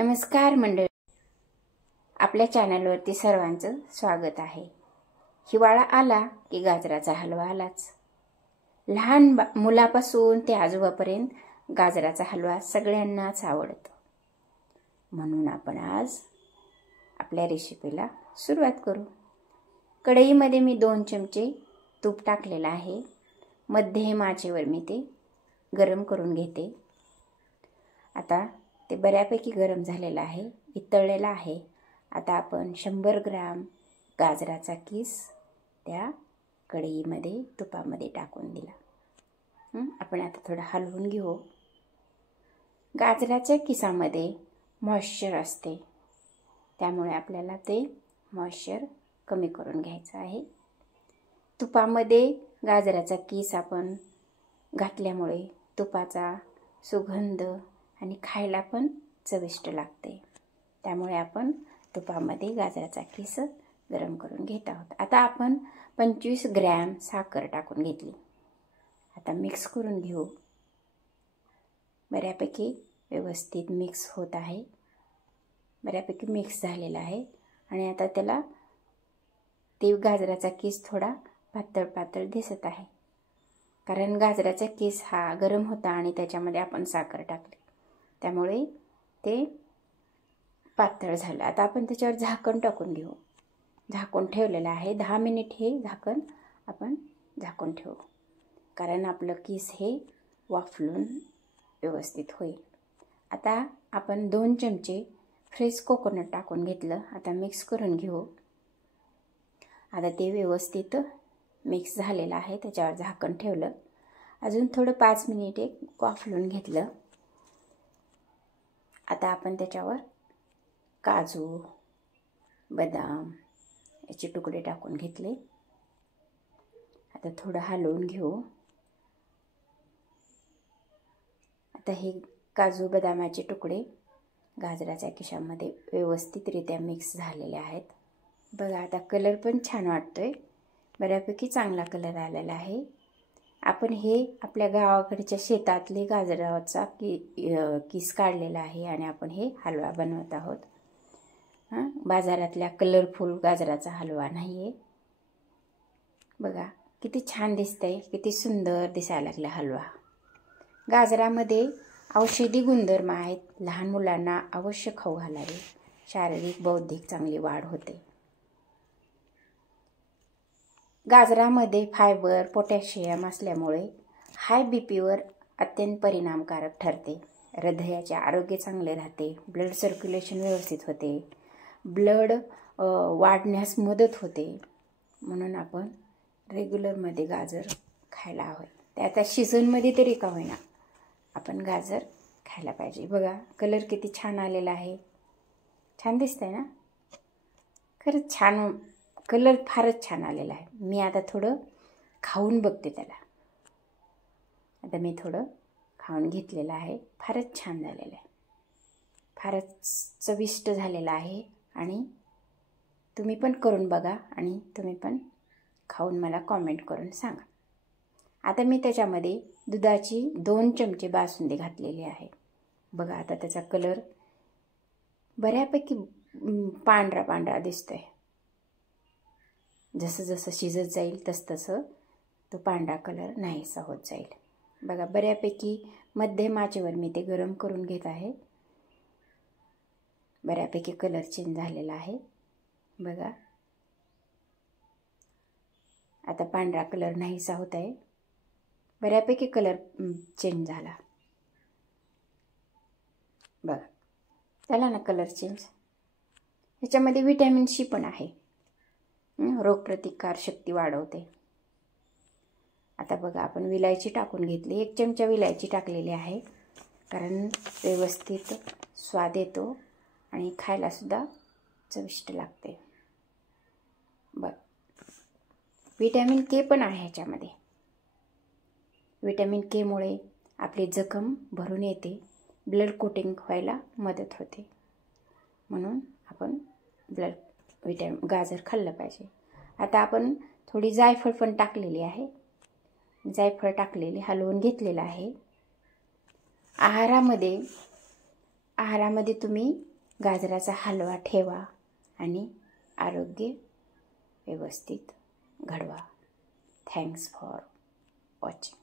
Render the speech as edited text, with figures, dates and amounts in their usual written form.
नमस्कार मंडळी, आपल्या चॅनलवरती सर्वांचं स्वागत आहे। हिवाळा आला की गाजराचा हलवा आलाच। लहान मुलापासून ते आजोबापर्यंत गाजराचा हलवा सगळ्यांनाच आवडतो। म्हणून आपण आज आपल्या रेसिपीला सुरुवात करू। कढईमध्ये मी 2 चमचे तूप टाकलेलं आहे। मध्यम आचेवर मी ते गरम करून घेते। आता ते बऱ्यापैकी गरम झालेलं आहे, इतळलेलं आहे। आता आपण 100 ग्राम गाजराचा किस त्या कढईमध्ये तुपामध्ये टाकून दिला। आपण आता थोडं हलवून घेऊ। गाजराच्या किसामध्ये मॉइश्चर असते, त्यामुळे आपल्याला ते मॉइश्चर कमी करून घ्यायचं आहे। तुपामध्ये गाजराचा किस आपण घातल्यामुळे तुपाचा सुगंध आणि खायला पण चविष्ट लागते। त्यामुळे आपण तुपामध्ये गाजराचा किस गरम करून घेत आहोत। आता आपण 25 ग्रॅम साखर टाकून घेतली। आता मिक्स करून घेऊ। बऱ्यापैकी व्यवस्थित मिक्स होत आहे, बऱ्यापैकी मिक्स झालेला आहे। आणि आता त्याला ते गाजराचा किस थोडा पातळ पातळ दिसत आहे, कारण गाजराचा किस हा गरम होता आणि त्याच्यामध्ये आपण साखर टाकली, त्यामुळे ते पातळ झालं। आता आपण त्याच्यावर झाकण टाकून घेऊ। झाकून ठेवलेलं आहे 10 मिनिट। हे झाकण आपण झाकून ठेवू, कारण आपलं किस हे वाफलून व्यवस्थित होईल। आता आपण 2 चमचे फ्रेश कोकोनट टाकून घेतलं। आता मिक्स करून घेऊ। आता ते व्यवस्थित मिक्स झालेलं आहे, त्याच्यावर झाकण ठेवलं। अजून थोडं 5 मिनिटे वाफलून घेतलं। आता आपण त्याच्यावर काजू, बदाम याचे तुकडे टाकून घेतले। आता थोडं हलवून घेऊ। आता हे काजू बदामाचे तुकडे गाजराच्या किशामध्ये व्यवस्थितरित्या मिक्स झालेले आहेत। बघा, आता कलर पण छान वाटतोय, बऱ्यापैकी चांगला कलर आलेला आहे। आपण हे आपल्या गावाकडच्या शेतातले गाजराचा किस काढलेला आहे आणि आपण हे हलवा बनवत आहोत। बाजारातल्या कलरफुल गाजराचा हलवा नाहीये। बघा किती छान दिसतंय, किती सुंदर दिसायला लागला हलवा। गाजरामध्ये औषधी गुणधर्म आहेत। लहान मुलांना अवश्य खाऊ घालावे, शारीरिक बौद्धिक चांगली वाढ होते। गाजरामध्ये फायबर, पोटॅशियम असल्यामुळे हाय बीपीवर अत्यंत परिणामकारक ठरते। हृदयाचे आरोग्य चांगले राहते, ब्लड सर्क्युलेशन व्यवस्थित होते, ब्लड वाढण्यास मदत होते। म्हणून आपण रेग्युलरमध्ये गाजर खायला हवे। ते आता सीझनमध्ये तरी का होईना आपण गाजर खायला पाहिजे। बघा कलर किती छान आलेला आहे, छान दिसतंय ना? खरंच छान कलर, फारच छान आलेला आहे। मी आता थोडं खाऊन बघते त्याला। आता मी थोडं खाऊन घेतलेलं आहे, फारच छान झालेलं आहे, फारच चविष्ट झालेलं आहे। आणि तुम्ही पण करून बघा आणि तुम्ही पण खाऊन मला कॉमेंट करून सांगा। आता मी त्याच्यामध्ये दुधाची 2 चमचे बासुंदी घातलेली आहे। बघा आता त्याचा कलर बऱ्यापैकी पांढरा पांढरा दिसतोय। जसं जसं शिजत जाईल तसं तो पांढरा कलर नाहीसा होत जाईल। बघा बऱ्यापैकी मध्यम आचेवर मी ते गरम करून घेत आहे। बऱ्यापैकी कलर चेंज झालेला आहे। बघा आता पांढरा कलर नाहीसा होत आहे, बऱ्यापैकी कलर चेंज झाला। बघा झाला ना कलर चेंज। ह्याच्यामध्ये व्हिटॅमिन सी पण आहे, रोगप्रतिकार शक्ती वाढवते। आता बघा आपण विलायची टाकून घेतली, 1 चमचा विलायची टाकलेली आहे, कारण व्यवस्थित स्वाद येतो आणि खायला सुद्धा चविष्ट लागते। बघ व्हिटॅमिन के पण आहे ह्याच्यामध्ये। व्हिटॅमिन के मुळे आपली जखम भरून येते, ब्लड कोटिंग व्हायला मदत होते। म्हणून आपण गाजर खाल्लं पाहिजे। आता आपण थोडी जायफळ पण टाकलेली आहे, जायफळ टाकलेली हलवून घेतलेलं आहे। आहारामध्ये आहारामध्ये तुम्ही गाजराचा हलवा ठेवा आणि आरोग्य व्यवस्थित घडवा. Thanks for watching.